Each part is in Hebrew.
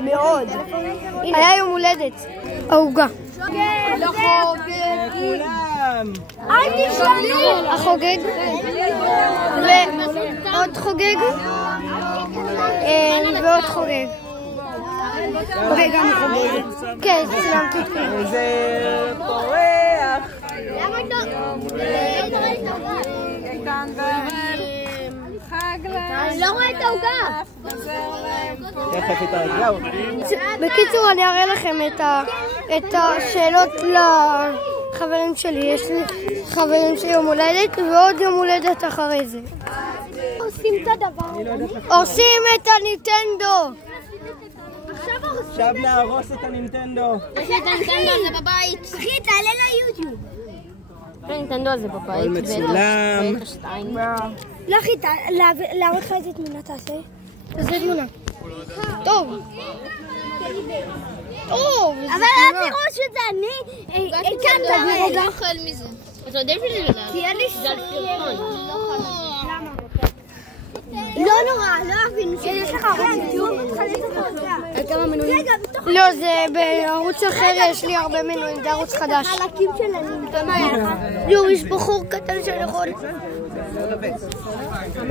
מאוד. היה יום הולדת. העוגה. כולם. החוגג. ועוד חוגג. ועוד חוגג. וגם חוגג. כן, צילמתי את זה. איזה פורח. אני לא רואה את העוגה. תכף התרגלו. בקיצור, אני אראה לכם את השאלות לחברים שלי. יש לי חברים של יום הולדת ועוד יום הולדת אחרי זה. עושים את הדבר. עושים את הניטנדו. עכשיו נהרוס את הנינטנדו. אחי, את הנינטנדו הזה בבית. אחי, תעלה ליוטיוב. הנינטנדו הזה בבית. מצולם. לא אחי, להראות לך איזה תמונה תעשה? תעשה תמונה. טוב. טוב. אבל אל תראו שזה אני. הקמת. אני לא אוכל מזה. אתה יודע שזה לא. כי אין לי סרטון. לא נורא, לא אבין. יש לך ערוץ יוטיוב? כמה מנויים? לא, זה בערוץ אחר, יש לי הרבה מנויים, זה ערוץ חדש. חלקים של הנינטנדו. יו, יש בחור קטן של יכול.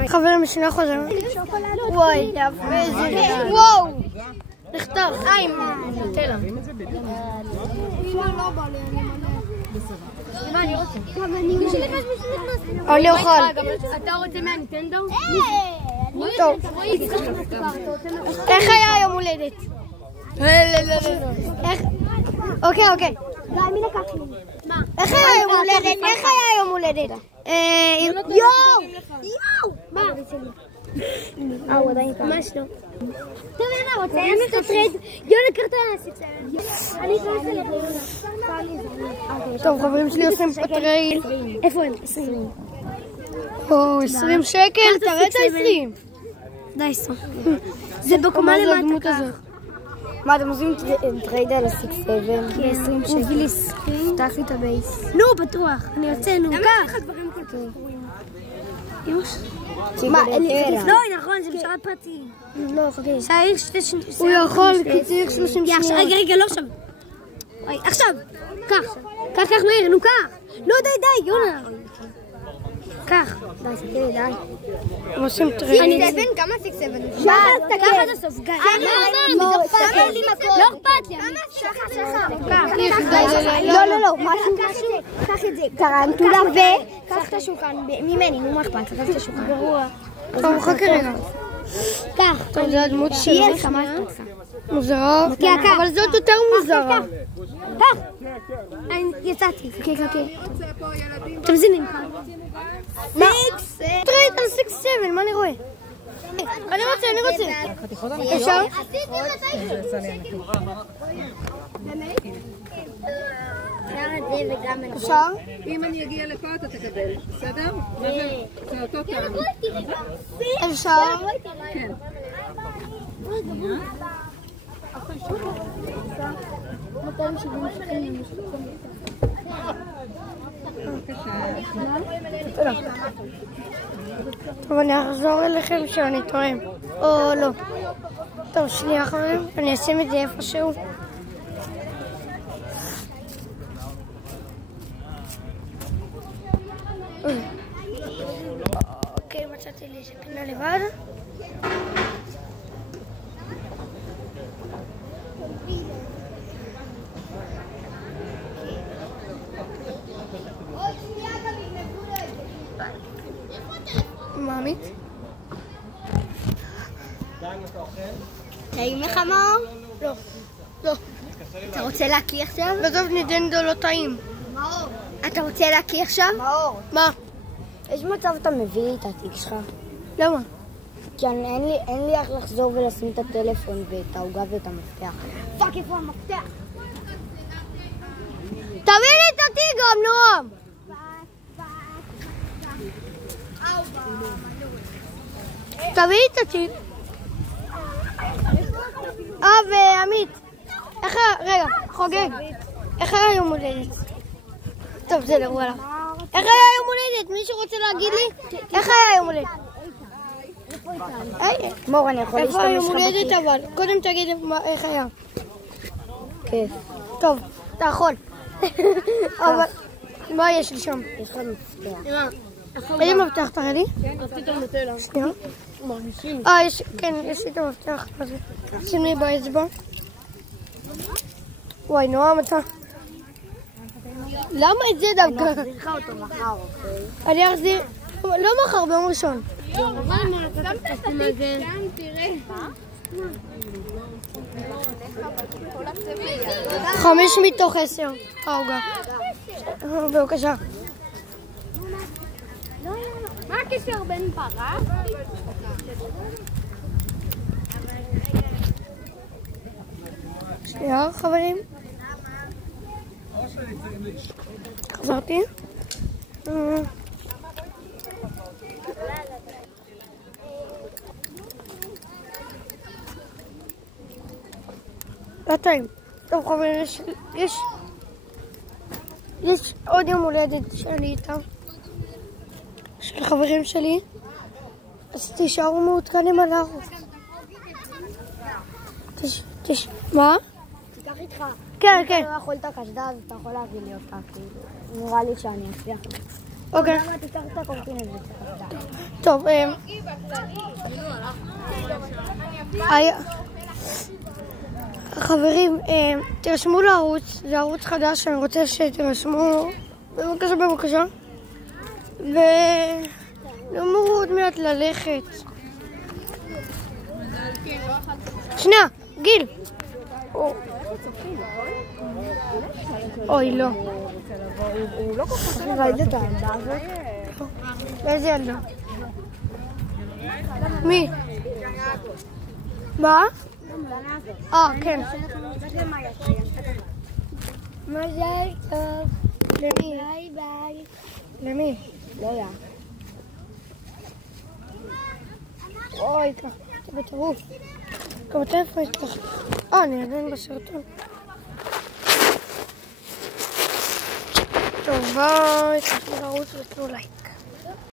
חברים, שני חוזרים. וואי, יפה זה. וואו! נחתך. תלה. אני אוכל. אתה רוצה מהנינטנדו? טוב. איך היה היום הולדת? אוקיי. איך היה היום הולדת? איך היה היום הולדת? יואו! מה? הוא עדיין כאן. ממש לא. טוב, יאללה, רוצה לעשות טרייד? יאללה, קרתה אני אכנס אליך. טוב, חברים שלי עושים פה טרייד. איפה הם? 20. או, 20 שקל? תראה את ה-20. די, 20. זה בקומה למטה כך. מה, אתם עושים טרייד על ה-6-7? כ-20 שקל. פתח לי את הבייס. נו, בטוח. אני יוצא, נו, כך. מה, לא, נכון, זה משרת פרטי. לא, חכה. הוא יכול, כי צריך 30 שניות. רגע, לא עכשיו. עכשיו, כך. כך מהר, נו כך. לא, די, יונה. כך. די. הם עושים טרייד. אני 7, כמה 6-7? מה? תקח עד הסוף. לא אכפת לי. לא. קח את זה. קרנטולה וקח את השולחן. ממני, נו מה אכפת? קח את השולחן. גרוע. טוב, חכה רגע. קח. טוב, זה הדמות שלי. מוזרה. אבל זאת יותר מוזרה. קח. יצאתי. חכה. תמזינים. טרייד על 6-7, מה אני רואה? אני רוצה. אפשר? אפשר? אם אני אגיע לפה אתה תקבל, בסדר? זה אותו טעם. אפשר? כן. טוב, אני אחזור אליכם שאני טועה. או לא. טוב, שנייה חברים, אני אשים את זה איפשהו. אוקיי, מצאתי לי שקנה לבד. מאמית? טעים לך מאור? לא. אתה רוצה להקיא עכשיו? בטוב ניטנדו לא טעים. מאור. אתה רוצה להקיא עכשיו? מאור. מה? יש מצב אתה מביא לי את התיק שלך? למה? כי אין לי איך לחזור ולשים את הטלפון ואת העוגה ואת המפתח. פאק, איפה המפתח? תביא לי את התיק גם, נועם! תביא לי את התיק. ועמית, רגע, חוגג. איך היה יום הולדת? טוב, זה לא, וואלה. איך היה יום הולדת? מישהו רוצה להגיד לי? איך היה יום הולדת? מור, אני יכול להשתמש לך איפה היום הולדת אבל? קודם תגיד איך היה. כיף. טוב, אתה יכול. אבל מה יש לי שם? יש לך מפתח. איזה מפתח תראה לי? רצית נוטלה. שנייה. מרגישים. כן, יש לי את המפתח. שים לי באצבע. וואי, נועם אתה. למה את זה דווקא? אני אחזיר לך אותו מחר, אוקיי? אני אחזיר... לא מחר, ביום ראשון. חמש מתוך 10. העוגה. בבקשה. מה הקשר בין פרה? שנייה, חברים. חזרתי. טעים. טוב חברים, יש עוד יום הולדת שאני איתם, של חברים שלי, אז תישארו מעודכנים על הערוץ. מה? תיקח איתך. כן, כן. אם אתה לא יכול את הקסדה, אז אתה יכול להביא לי אותה, כאילו. נראה לי שאני אצליח. אוקיי. למה תיקח את הקורקינט ואת הקסדה? טוב, חברים, תרשמו לערוץ, זה ערוץ חדש, אני רוצה שתרשמו, בבקשה. ונאמרו עוד מעט ללכת. שנייה, גיל. אוי, לא. הוא לא כל כך ראית את העמדה הזאת? איזה ילדה? מי? מה? כן. מזל טוב. למי? ביי ביי. למי? לא יודע. אוי, ככה, אתה בטירוף. גם אתה איפה יש לך? אני עדיין בסרטון. טוב, ביי, תשמעו לערוץ ותנו לייק.